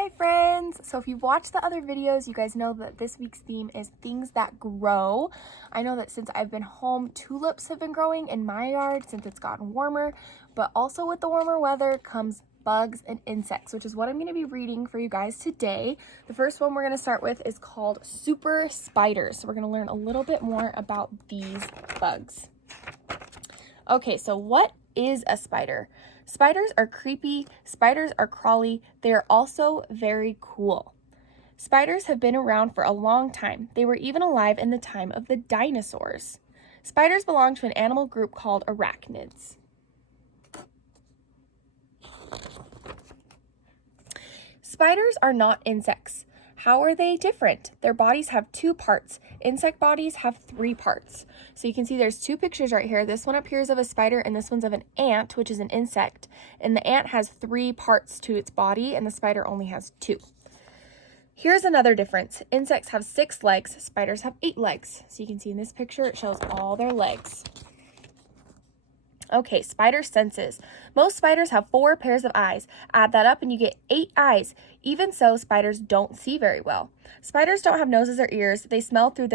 Hi friends! So if you've watched the other videos, you guys know that this week's theme is things that grow. I know that since I've been home, tulips have been growing in my yard since it's gotten warmer, but also with the warmer weather comes bugs and insects, which is what I'm going to be reading for you guys today. The first one we're going to start with is called super spiders. So we're going to learn a little bit more about these bugs. Okay, so what is a spider? Spiders are creepy, spiders are crawly, they are also very cool. Spiders have been around for a long time. They were even alive in the time of the dinosaurs. Spiders belong to an animal group called arachnids. Spiders are not insects. How are they different? Their bodies have two parts. Insect bodies have three parts. So you can see there's two pictures right here. This one up here is of a spider and this one's of an ant, which is an insect. And the ant has three parts to its body and the spider only has two. Here's another difference. Insects have 6 legs, spiders have 8 legs. So you can see in this picture it shows all their legs. Okay, spider senses. Most spiders have 4 pairs of eyes. Add that up and you get 8 eyes. Even so, spiders don't see very well. Spiders don't have noses or ears. They smell through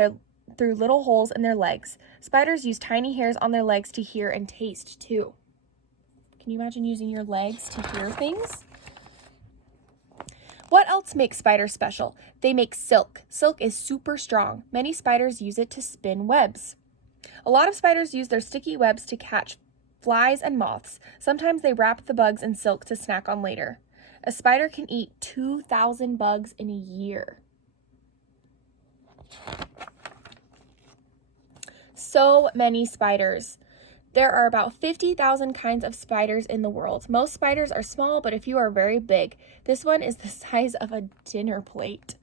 little holes in their legs. Spiders use tiny hairs on their legs to hear and taste too. Can you imagine using your legs to hear things? What else makes spiders special? They make silk. Silk is super strong. Many spiders use it to spin webs. A lot of spiders use their sticky webs to catch flies and moths. Sometimes they wrap the bugs in silk to snack on later. A spider can eat 2,000 bugs in a year. So many spiders. There are about 50,000 kinds of spiders in the world. Most spiders are small, but a few are very big. This one is the size of a dinner plate.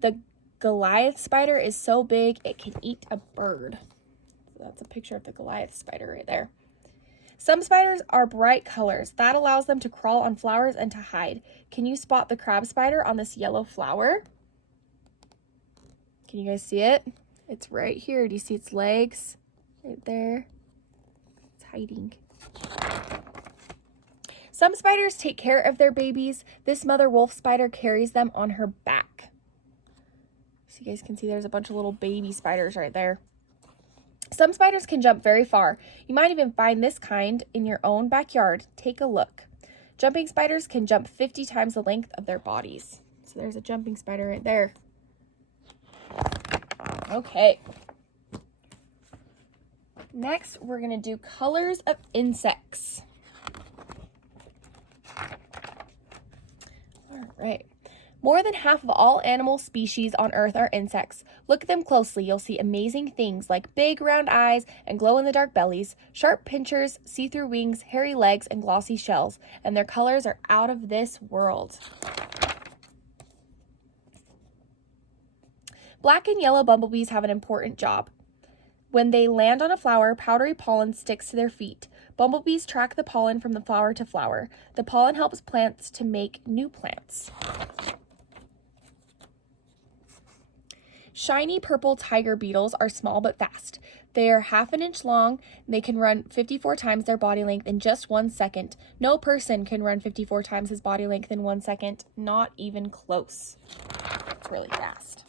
The Goliath spider is so big it can eat a bird. That's a picture of the Goliath spider right there. Some spiders are bright colors. That allows them to crawl on flowers and to hide. Can you spot the crab spider on this yellow flower? Can you guys see it? It's right here. Do you see its legs? Right there. It's hiding. Some spiders take care of their babies. This mother wolf spider carries them on her back. So you guys can see there's a bunch of little baby spiders right there. Some spiders can jump very far. You might even find this kind in your own backyard. Take a look. Jumping spiders can jump 50 times the length of their bodies. So there's a jumping spider right there. Okay. Next, we're going to do colors of insects. All right. More than half of all animal species on Earth are insects. Look at them closely. You'll see amazing things like big round eyes and glow-in-the-dark bellies, sharp pinchers, see-through wings, hairy legs, and glossy shells. And their colors are out of this world. Black and yellow bumblebees have an important job. When they land on a flower, powdery pollen sticks to their feet. Bumblebees track the pollen from the flower to flower. The pollen helps plants to make new plants. Shiny purple tiger beetles are small but fast. They are half an inch long. They can run 54 times their body length in just 1 second. No person can run 54 times his body length in 1 second. Not even close. It's really fast.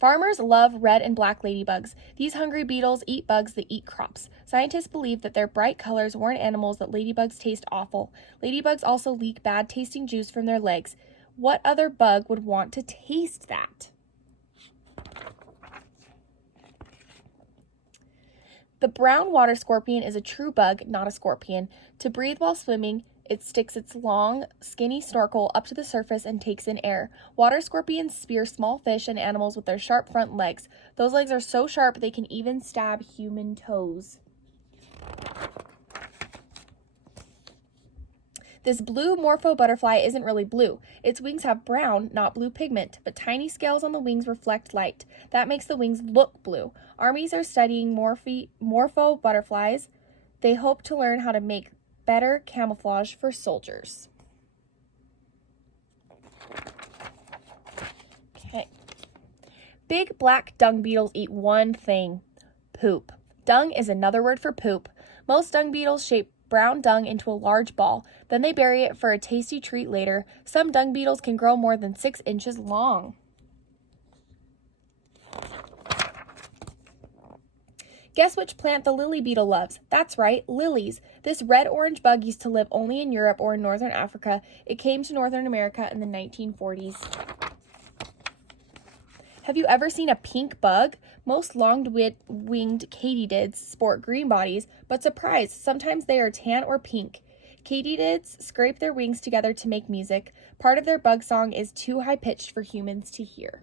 Farmers love red and black ladybugs. These hungry beetles eat bugs that eat crops. Scientists believe that their bright colors warn animals that ladybugs taste awful. Ladybugs also leak bad-tasting juice from their legs. What other bug would want to taste that? The brown water scorpion is a true bug, not a scorpion. To breathe while swimming, it sticks its long, skinny snorkel up to the surface and takes in air. Water scorpions spear small fish and animals with their sharp front legs. Those legs are so sharp they can even stab human toes. This blue morpho butterfly isn't really blue. Its wings have brown, not blue pigment, but tiny scales on the wings reflect light. That makes the wings look blue. Armies are studying morpho butterflies. They hope to learn how to make better camouflage for soldiers. Okay. Big black dung beetles eat one thing: poop. Dung is another word for poop. Most dung beetles shape brown dung into a large ball. Then they bury it for a tasty treat later. Some dung beetles can grow more than 6 inches long. Guess which plant the lily beetle loves? That's right, lilies. This red-orange bug used to live only in Europe or in northern Africa. It came to Northern America in the 1940s. Have you ever seen a pink bug? Most long-winged katydids sport green bodies, but surprise, sometimes they are tan or pink. Katydids scrape their wings together to make music. Part of their bug song is too high-pitched for humans to hear.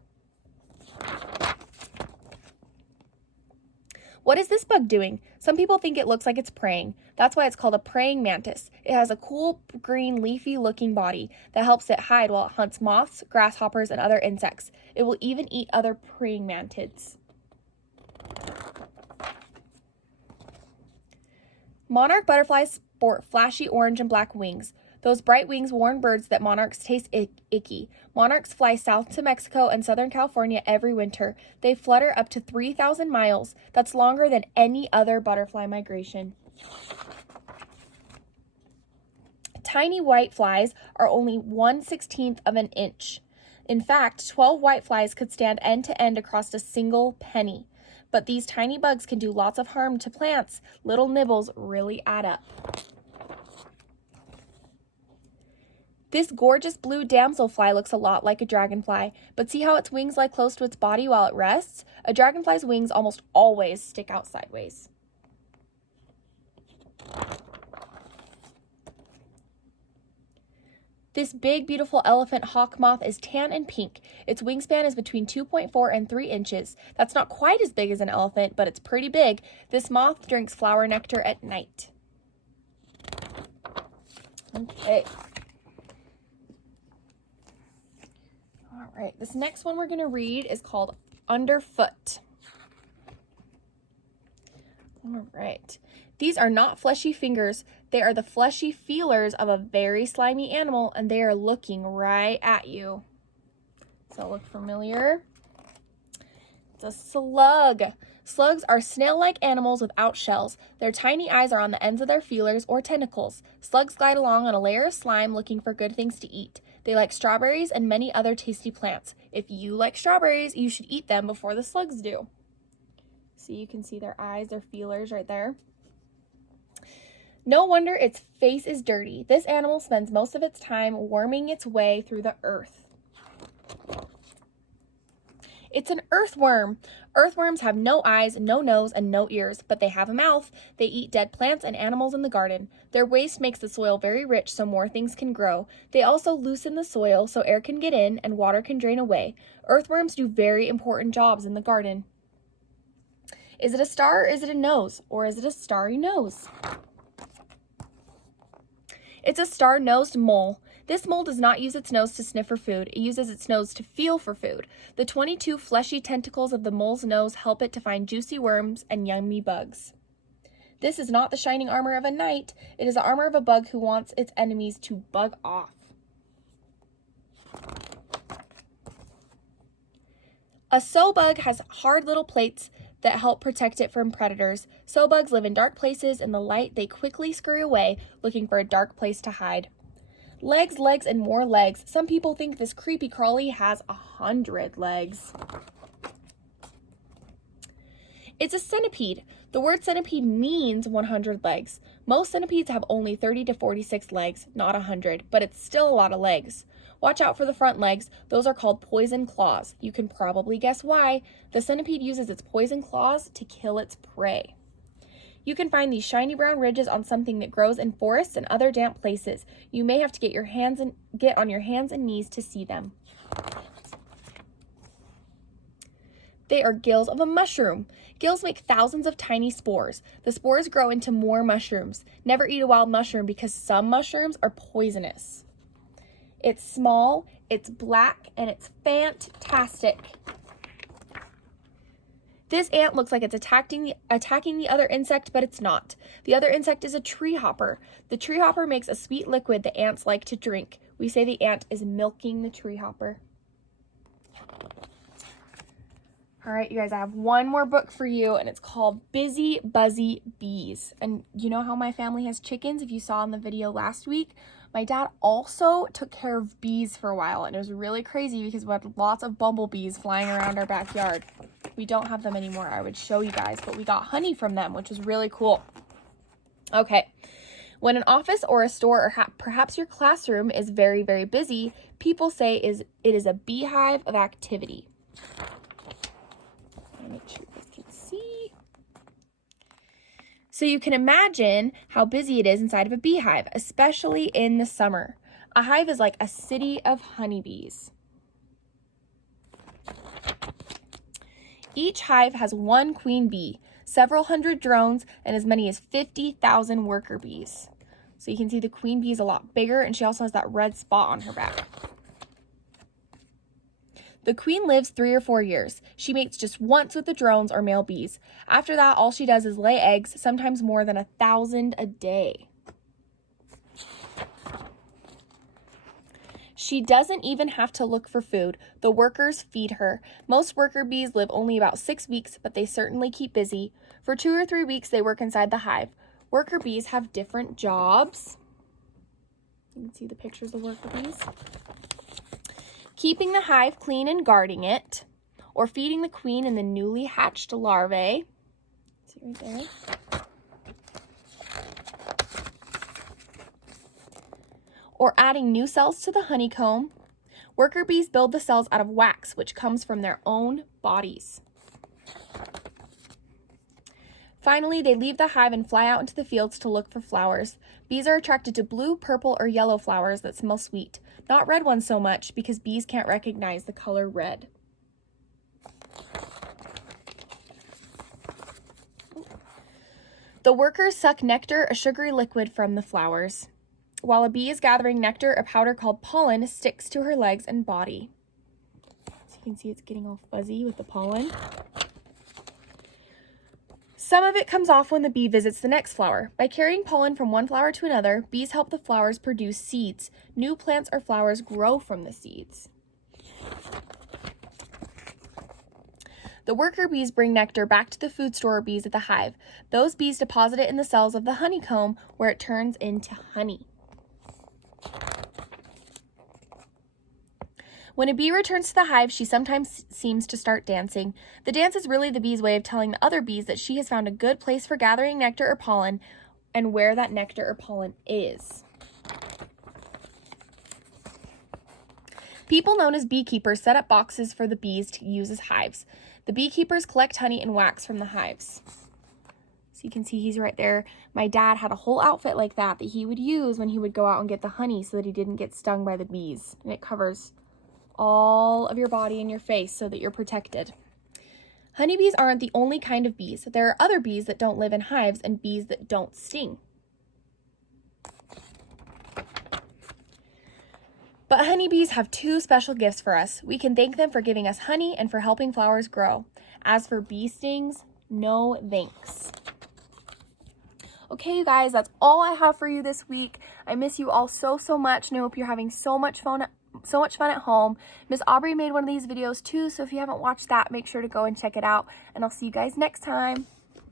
What is this bug doing? Some people think it looks like it's praying. That's why it's called a praying mantis. It has a cool green leafy looking body that helps it hide while it hunts moths, grasshoppers, and other insects. It will even eat other praying mantids. Monarch butterflies sport flashy orange and black wings. Those bright wings warn birds that monarchs taste icky. Monarchs fly south to Mexico and Southern California every winter. They flutter up to 3,000 miles. That's longer than any other butterfly migration. Tiny white flies are only 1/16 of an inch. In fact, 12 white flies could stand end to end across a single penny. But these tiny bugs can do lots of harm to plants. Little nibbles really add up. This gorgeous blue damselfly looks a lot like a dragonfly, but see how its wings lie close to its body while it rests? A dragonfly's wings almost always stick out sideways. This big, beautiful elephant hawk moth is tan and pink. Its wingspan is between 2.4 and 3 inches. That's not quite as big as an elephant, but it's pretty big. This moth drinks flower nectar at night. Okay. All right, this next one we're going to read is called Underfoot. All right. These are not fleshy fingers. They are the fleshy feelers of a very slimy animal, and they are looking right at you. Does that look familiar? It's a slug. Slugs are snail-like animals without shells. Their tiny eyes are on the ends of their feelers or tentacles. Slugs glide along on a layer of slime looking for good things to eat. They like strawberries and many other tasty plants. If you like strawberries, you should eat them before the slugs do. So you can see their eyes, their feelers right there. No wonder its face is dirty. This animal spends most of its time worming its way through the earth. It's an earthworm. Earthworms have no eyes, no nose, and no ears, but they have a mouth. They eat dead plants and animals in the garden. Their waste makes the soil very rich so more things can grow. They also loosen the soil so air can get in and water can drain away. Earthworms do very important jobs in the garden. Is it a star or is it a nose? Or is it a starry nose? It's a star-nosed mole. This mole does not use its nose to sniff for food. It uses its nose to feel for food. The 22 fleshy tentacles of the mole's nose help it to find juicy worms and yummy bugs. This is not the shining armor of a knight. It is the armor of a bug who wants its enemies to bug off. A sow bug has hard little plates that help protect it from predators. Sow bugs live in dark places. In the light, they quickly scurry away, looking for a dark place to hide. Legs, legs, and more legs. Some people think this creepy crawly has 100 legs. It's a centipede. The word centipede means 100 legs. Most centipedes have only 30 to 46 legs, not 100, but it's still a lot of legs. Watch out for the front legs. Those are called poison claws. You can probably guess why. The centipede uses its poison claws to kill its prey. You can find these shiny brown ridges on something that grows in forests and other damp places. You may have to get on your hands and knees to see them. They are gills of a mushroom. Gills make thousands of tiny spores. The spores grow into more mushrooms. Never eat a wild mushroom because some mushrooms are poisonous. It's small, it's black, and it's fantastic. This ant looks like it's attacking the other insect, but it's not. The other insect is a tree hopper. The tree hopper makes a sweet liquid that ants like to drink. We say the ant is milking the tree hopper. All right, you guys, I have one more book for you, and it's called Busy Buzzy Bees. And you know how my family has chickens? If you saw in the video last week, my dad also took care of bees for a while, and it was really crazy because we had lots of bumblebees flying around our backyard. We don't have them anymore. I would show you guys, but we got honey from them, which was really cool. Okay. When an office or a store or perhaps your classroom is very, very busy, people say it is a beehive of activity. Make sure you guys can see. So you can imagine how busy it is inside of a beehive, especially in the summer. A hive is like a city of honeybees. Each hive has one queen bee, several hundred drones, and as many as 50,000 worker bees. So you can see the queen bee is a lot bigger, and she also has that red spot on her back. The queen lives 3 or 4 years. She mates just once with the drones or male bees. After that, all she does is lay eggs, sometimes more than 1,000 a day. She doesn't even have to look for food. The workers feed her. Most worker bees live only about 6 weeks, but they certainly keep busy. For 2 or 3 weeks, they work inside the hive. Worker bees have different jobs. You can see the pictures of worker bees. Keeping the hive clean and guarding it, or feeding the queen and the newly hatched larvae. See right there. Or adding new cells to the honeycomb. Worker bees build the cells out of wax, which comes from their own bodies. Finally, they leave the hive and fly out into the fields to look for flowers. Bees are attracted to blue, purple, or yellow flowers that smell sweet. Not red ones so much, because bees can't recognize the color red. The workers suck nectar, a sugary liquid, from the flowers. While a bee is gathering nectar, a powder called pollen sticks to her legs and body. So you can see it's getting all fuzzy with the pollen. Some of it comes off when the bee visits the next flower. By carrying pollen from one flower to another, bees help the flowers produce seeds. New plants or flowers grow from the seeds. The worker bees bring nectar back to the food store bees at the hive. Those bees deposit it in the cells of the honeycomb, where it turns into honey. When a bee returns to the hive, she sometimes seems to start dancing. The dance is really the bee's way of telling the other bees that she has found a good place for gathering nectar or pollen and where that nectar or pollen is. People known as beekeepers set up boxes for the bees to use as hives. The beekeepers collect honey and wax from the hives. So you can see he's right there. My dad had a whole outfit like that he would use when he would go out and get the honey so that he didn't get stung by the bees. And it covers all of your body and your face so that you're protected. Honeybees aren't the only kind of bees. There are other bees that don't live in hives and bees that don't sting. But honeybees have 2 special gifts for us. We can thank them for giving us honey and for helping flowers grow. As for bee stings, no thanks. Okay, you guys, that's all I have for you this week. I miss you all so much, and I hope you're having so much fun at home. Miss Aubrey made one of these videos too, so if you haven't watched that, make sure to go and check it out, and I'll see you guys next time.